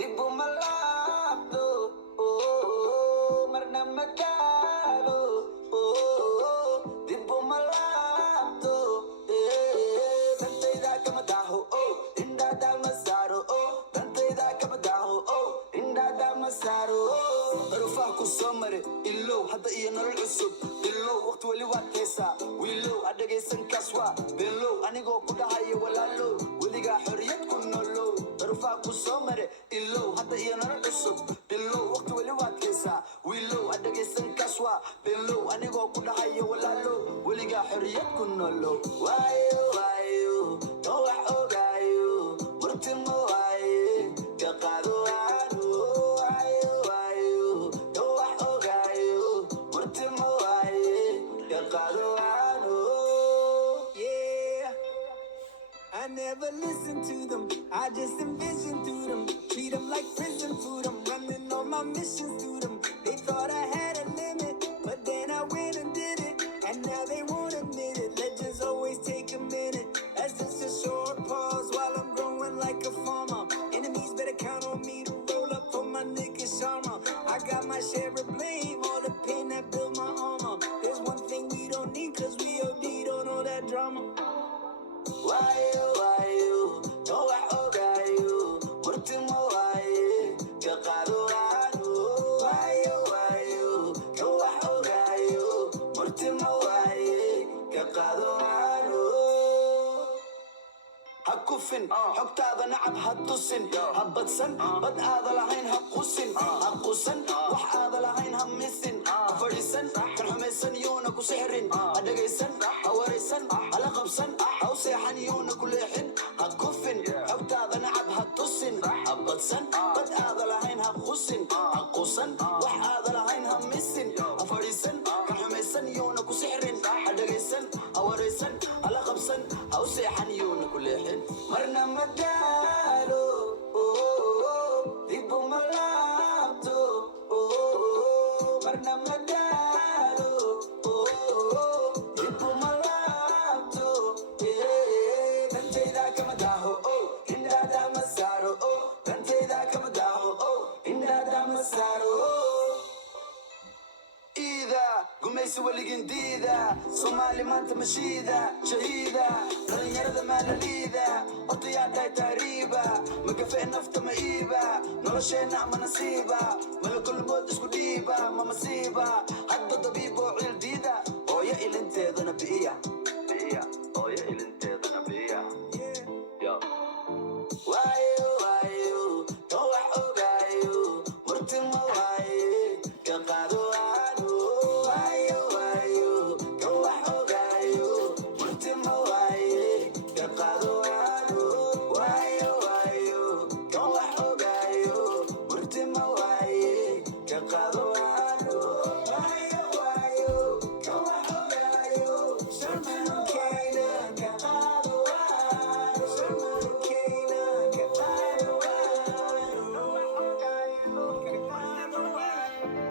Ibu malapdo, oh, marna magalo, oh, ibu malapdo, tantayda kamadaho, oh, indada masaro, oh, tantayda kamadaho, oh, indada masaro, rufah ku somare, illo hada iyo nolol cusub, illo waqti wali waad heesaa, wiilo adhagaysan kaswa, beelo anigoo ku dhahayo walaalo, weligaa xorriyad ku nolow, rufah ku somare, illo hada iyo nolol cusub, illo waqti wali waad heesaa, wiilo adhagaysan kaswa, beelo anigoo ku dhahayo walaalo, weligaa xorriyad ku nolow, waayo waayo oo wax ogaayo murtimo waaye ka qaado aanu, waayo waayo oo wax ogaayo murtimo waaye ka qaado aanu. Yeah, I never listen to them, I just envision through them, treat them like prison food, I'm running all my missions through them. They thought I had a limit, but then I went and did it, and now they won't admit it. Legends always take a minute, that's just a short pause while I'm growing like a farmer. Enemies better count on me to roll up for my nigga Sharma. I got my share of blame, all the pain that built my armor. There's one thing we don't need, cause we OD don't know that drama. Waayo waayo oo wax ogaayo murtimo waaye ka qaado aanu, waayo waayo oo wax ogaayo murtimo waaye ka qaado aanu. Ha kufin xogtaada nacab ha tusin, ha badsan bad aada lahayn ha qusin, ha qusan wax aada lahayn ha misin, ha fadhiisan kan xumaysan yuuna ku sixrin, ha dhagaysan ha waraysan hala qabsan ha u seexan yuuna ku leexin, ha kufin xogtaada nacab ha tusin, ha badsan bad aada lahayn ha qusin, ha qusan wax aada lahayn ha misin, ha fadhiisan kan xumaysan yuuna ku sixrin, ha dhagaysan ha waraysan hala qabsan ha u seexan yuuna ku leexin. Marna magalo, oh, ibu malapdo, oh, marna magalo, oh, ibu malapdo, tantayda kamadaho, oh, indada masaro, oh, tantayda kamadaho, oh, indada masaro. إذا قميس ولقين ديدا صومالي ما انت مشيدا شهيدا رن يرد ما لليدا وطيا داي تهريبا مقفئ نفط مئيبا نرشي نعم نصيبا ملك الموت اسكو ديبا ما مصيبا حد طبيب وعيل ديدا او يا إلي انت ذا نبئية